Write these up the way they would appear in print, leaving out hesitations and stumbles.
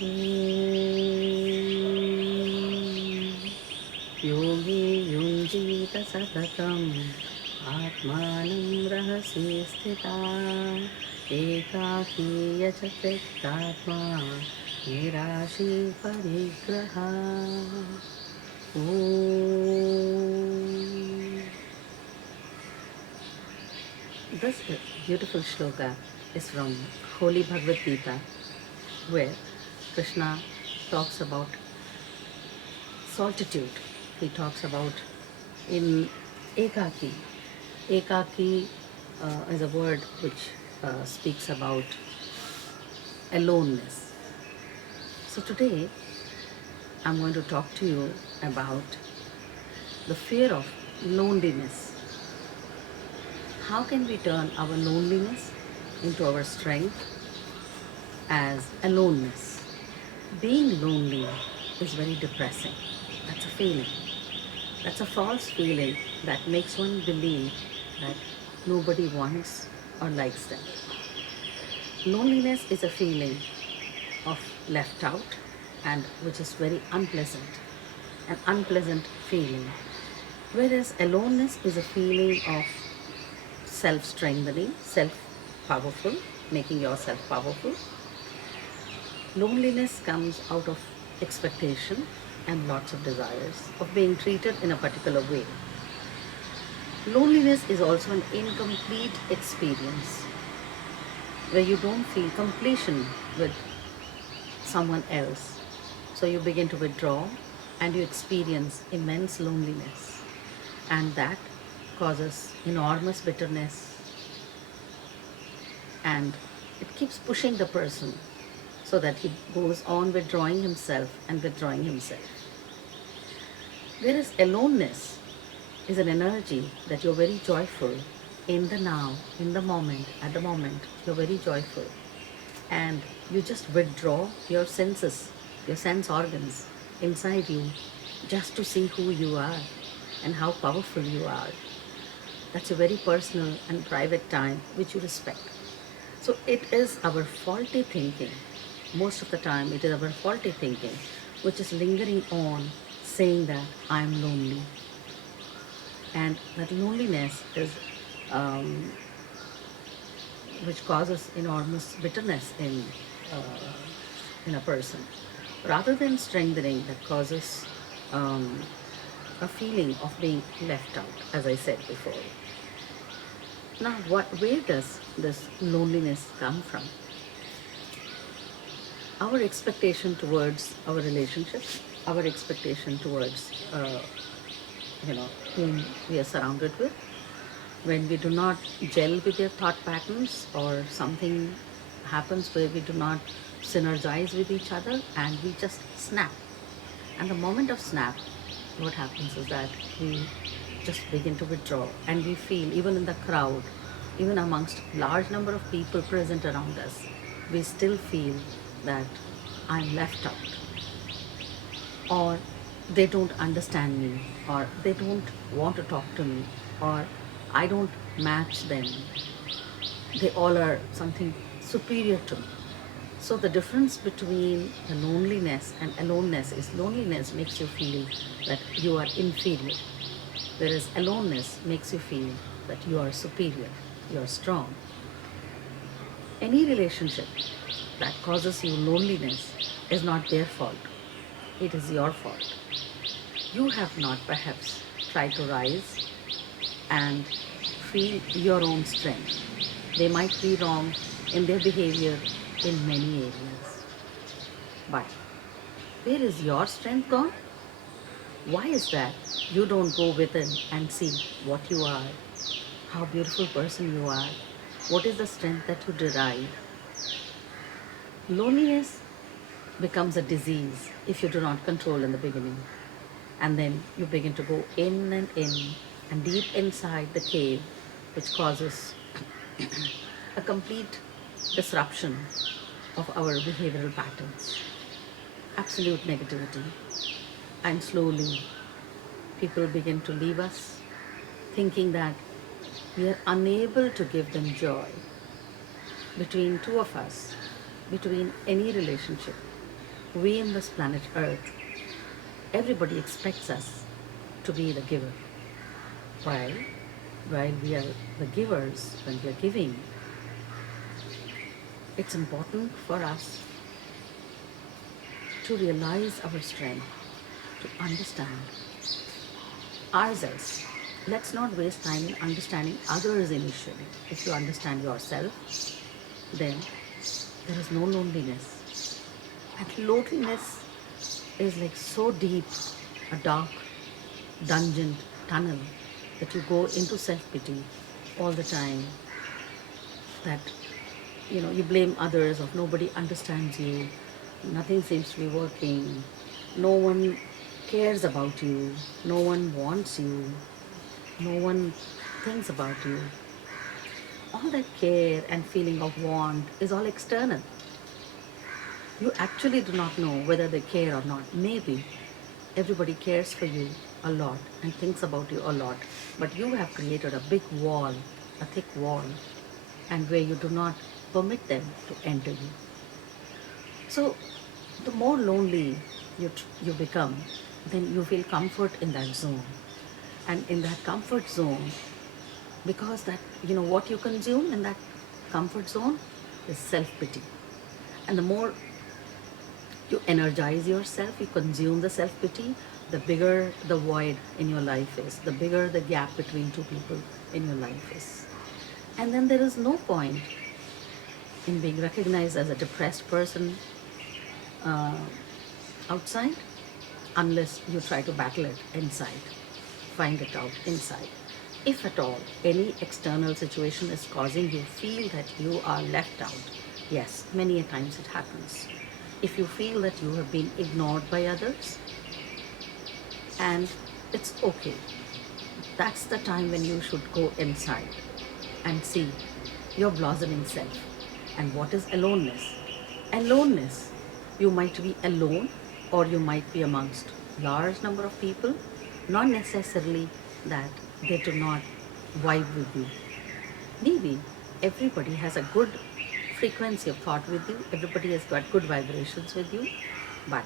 योगी युञ्जीत सततम् आत्मानं रहसि स्थिता एकाकी यचकृतात्मा निराशी परिग्रहा This beautiful shloka is from Holy Bhagavad Gita, where Krishna talks about solitude. He talks about in ekaki. Ekaki is a word which speaks about aloneness. So today I'm going to talk to you about the fear of loneliness. How can we turn our loneliness into our strength as aloneness? Being lonely is very depressing. That's a feeling. That's a false feeling that makes one believe that nobody wants or likes them. Loneliness is a feeling of left out and which is very unpleasant, an unpleasant feeling. Whereas aloneness is a feeling of self-strengthening, self-powerful, making yourself powerful. Loneliness comes out of expectation and lots of desires of being treated in a particular way. Loneliness is also an incomplete experience where you don't feel completion with someone else. So you begin to withdraw and you experience immense loneliness, and that causes enormous bitterness, and it keeps pushing the person so that he goes on withdrawing himself and withdrawing himself. Whereas aloneness is an energy that you're very joyful in the now, in the moment, at the moment, you're very joyful. And you just withdraw your senses, your sense organs inside you just to see who you are and how powerful you are. That's a very personal and private time which you respect. So it is our faulty thinking. Most of the time it is our faulty thinking which is lingering on saying that I am lonely. And that loneliness is which causes enormous bitterness in a person. Rather than strengthening, that causes a feeling of being left out, as I said before. Now, where does this loneliness come from? Our expectation towards our relationships, our expectation towards whom we are surrounded with. When we do not gel with their thought patterns, or something happens where we do not synergize with each other and we just snap. And the moment of snap, what happens is that we just begin to withdraw, and we feel, even in the crowd, even amongst large number of people present around us, we still feel that I'm left out, or they don't understand me, or they don't want to talk to me, or I don't match them. They all are something superior to me. So the difference between the loneliness and aloneness is loneliness makes you feel that you are inferior, whereas aloneness makes you feel that you are superior, you are strong. Any relationship that causes you loneliness is not their fault. It is your fault. You have not perhaps tried to rise and feel your own strength. They might be wrong in their behavior in many areas. But where is your strength gone? Why is that you don't go within and see what you are, how beautiful person you are, what is the strength that you derive? Loneliness becomes a disease if you do not control in the beginning. And then you begin to go in and deep inside the cave, which causes a complete disruption of our behavioral patterns, absolute negativity. And slowly people begin to leave us, thinking that we are unable to give them joy. Between two of us, between any relationship, we in this planet Earth, everybody expects us to be the giver. While, while we are the givers, when we are giving, it's important for us to realize our strength, to understand ourselves. Let's not waste time in understanding others initially. If you understand yourself, then there is no loneliness. And loneliness is like so deep, a dark dungeon tunnel that you go into self-pity all the time, that you blame others, of nobody understands you, nothing seems to be working, no one cares about you, no one wants you, no one thinks about you. All that care and feeling of want is all external. You actually do not know whether they care or not. Maybe everybody cares for you a lot and thinks about you a lot, but you have created a big wall, a thick wall, and where you do not permit them to enter you. So the more lonely you become, then you feel comfort in that zone. And in that comfort zone, because that, what you consume in that comfort zone is self-pity. And the more you energize yourself, you consume the self-pity, the bigger the void in your life is, the bigger the gap between two people in your life is. And then there is no point in being recognized as a depressed person uh, outside, unless you try to battle it inside, find it out inside. If at all any external situation is causing you feel that you are left out, yes, many a times it happens. If you feel that you have been ignored by others, and it's okay, that's the time when you should go inside and see your blossoming self. And what is aloneness? Aloneness, you might be alone, or you might be amongst large number of people, not necessarily that they do not vibe with you. Maybe everybody has a good frequency of thought with you, everybody has got good vibrations with you, but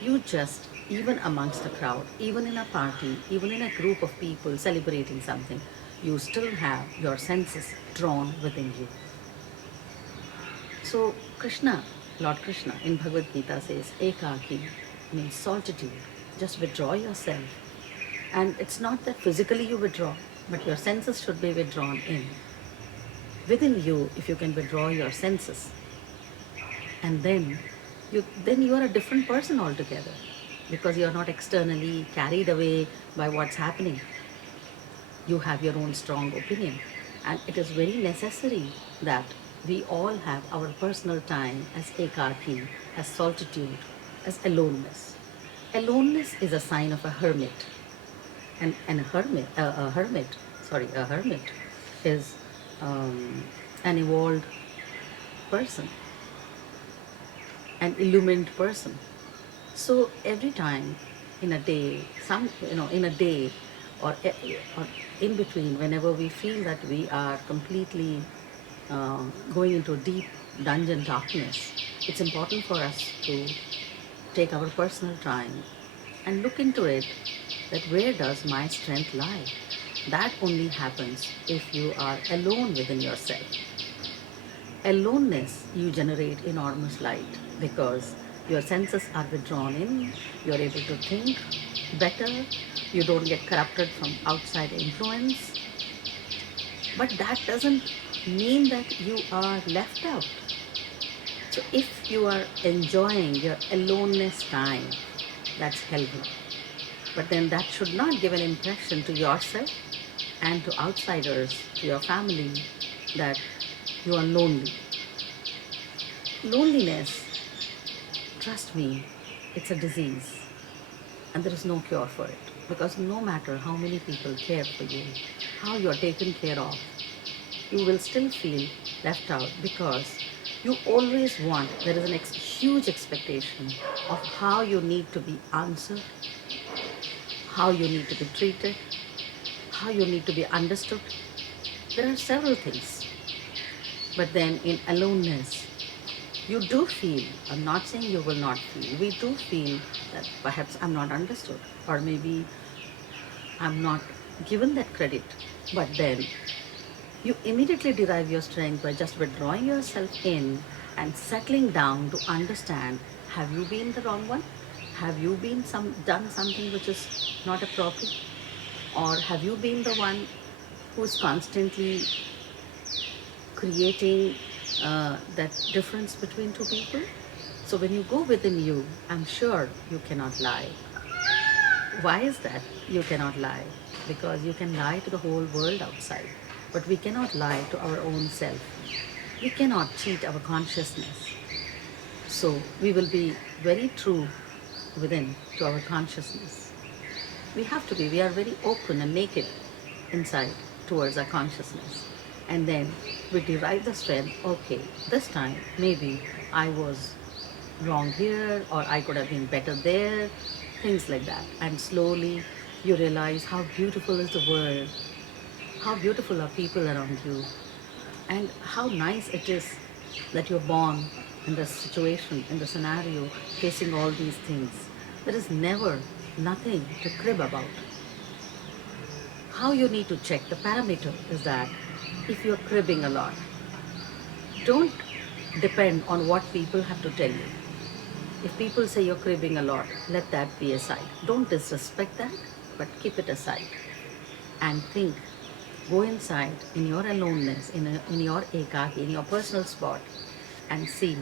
you just, even amongst the crowd, even in a party, even in a group of people celebrating something, you still have your senses drawn within you. So Krishna, Lord Krishna in Bhagavad Gita says, Ekaki means solitude. Just withdraw yourself. And it's not that physically you withdraw, but your senses should be withdrawn in. Within you, if you can withdraw your senses, and then you are a different person altogether, because you are not externally carried away by what's happening. You have your own strong opinion, and it is very necessary that we all have our personal time as ekaki, as solitude, as aloneness. Aloneness is a sign of a hermit, and a hermit is an evolved person, an illumined person. So every time in a day, in a day, or in between, whenever we feel that we are completely going into deep dungeon darkness, it's important for us to take our personal time and look into it, that where does my strength lie? That only happens if you are alone within yourself. Aloneness, you generate enormous light, because your senses are withdrawn in, you're able to think better, you don't get corrupted from outside influence. But that doesn't mean that you are left out. So if you are enjoying your aloneness time, that's healthy. But then that should not give an impression to yourself and to outsiders, to your family, that you are lonely. Loneliness, trust me, it's a disease, and there is no cure for it. Because no matter how many people care for you, how you are taken care of, you will still feel left out, because you always want, there is a huge expectation of how you need to be answered, how you need to be treated, how you need to be understood. There are several things. But then in aloneness, You do feel, I'm not saying you will not feel, we do feel that perhaps I'm not understood, or maybe I'm not given that credit. But then you immediately derive your strength by just withdrawing yourself in and settling down to understand, have you been the wrong one? Have you been done something which is not appropriate? Or have you been the one who's constantly creating that difference between two people? So when you go within you, I'm sure you cannot lie. Why is that you cannot lie? Because you can lie to the whole world outside, but we cannot lie to our own self. We cannot cheat our consciousness. So we will be very true within to our consciousness. We have to be, we are very open and naked inside towards our consciousness. And then we derive the strength, okay, this time maybe I was wrong here, or I could have been better there, things like that. And slowly you realize how beautiful is the world, how beautiful are people around you, and how nice it is that you're born in the situation, in the scenario, facing all these things. There is never nothing to crib about. How you need to check the parameter is that if you're cribbing a lot, don't depend on what people have to tell you. If people say you're cribbing a lot, let that be aside. Don't disrespect that, but keep it aside. And think, go inside in your aloneness, in your ekaki, in your personal spot, and see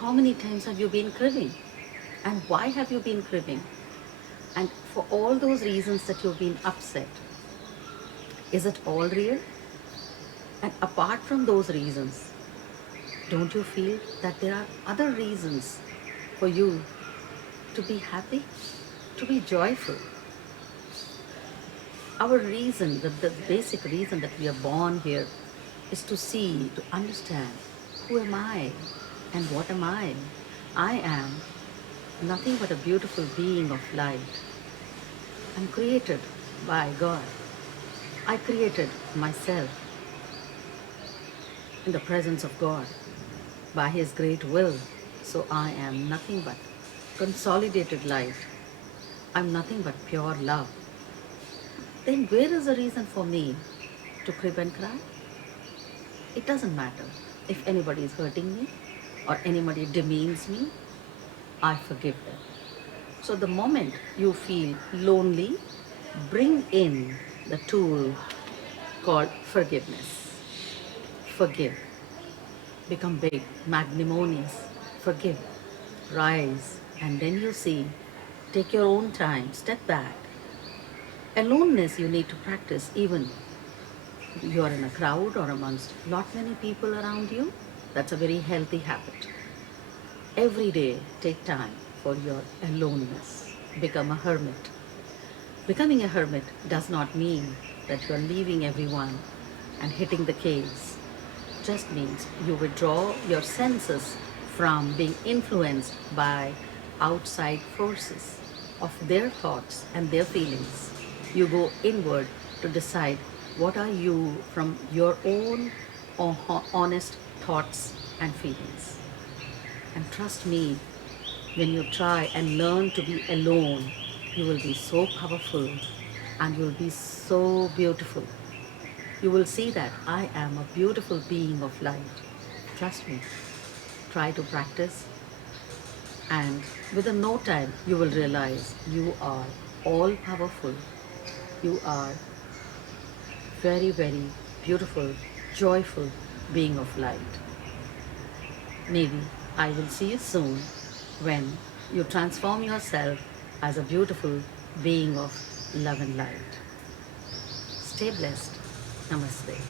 how many times have you been cribbing, and why have you been cribbing, and for all those reasons that you've been upset, is it all real? And apart from those reasons, don't you feel that there are other reasons for you to be happy, to be joyful? Our reason, the basic reason that we are born here is to see, to understand, who am I and what am I? I am nothing but a beautiful being of light. I'm created by God. I created myself in the presence of God by His great will. So I am nothing but consolidated light. I'm nothing but pure love. Then where is the reason for me to crib and cry? It doesn't matter if anybody is hurting me or anybody demeans me, I forgive them. So the moment you feel lonely, bring in the tool called forgiveness. Forgive. Become big, magnanimous. Forgive. Rise. And then you see, take your own time, step back. Aloneness you need to practice even you are in a crowd or amongst lot many people around you. That's a very healthy habit. Every day take time for your aloneness. Become a hermit. Becoming a hermit does not mean that you are leaving everyone and hitting the caves. Just means you withdraw your senses from being influenced by outside forces of their thoughts and their feelings. You go inward to decide what are you from your own honest thoughts and feelings. And trust me, when you try and learn to be alone, you will be so powerful and you will be so beautiful. You will see that I am a beautiful being of light. Trust me. Try to practice, and within no time you will realize you are all powerful. You are very, very beautiful, joyful being of light. Maybe I will see you soon when you transform yourself as a beautiful being of love and light. Stay blessed. Namaste.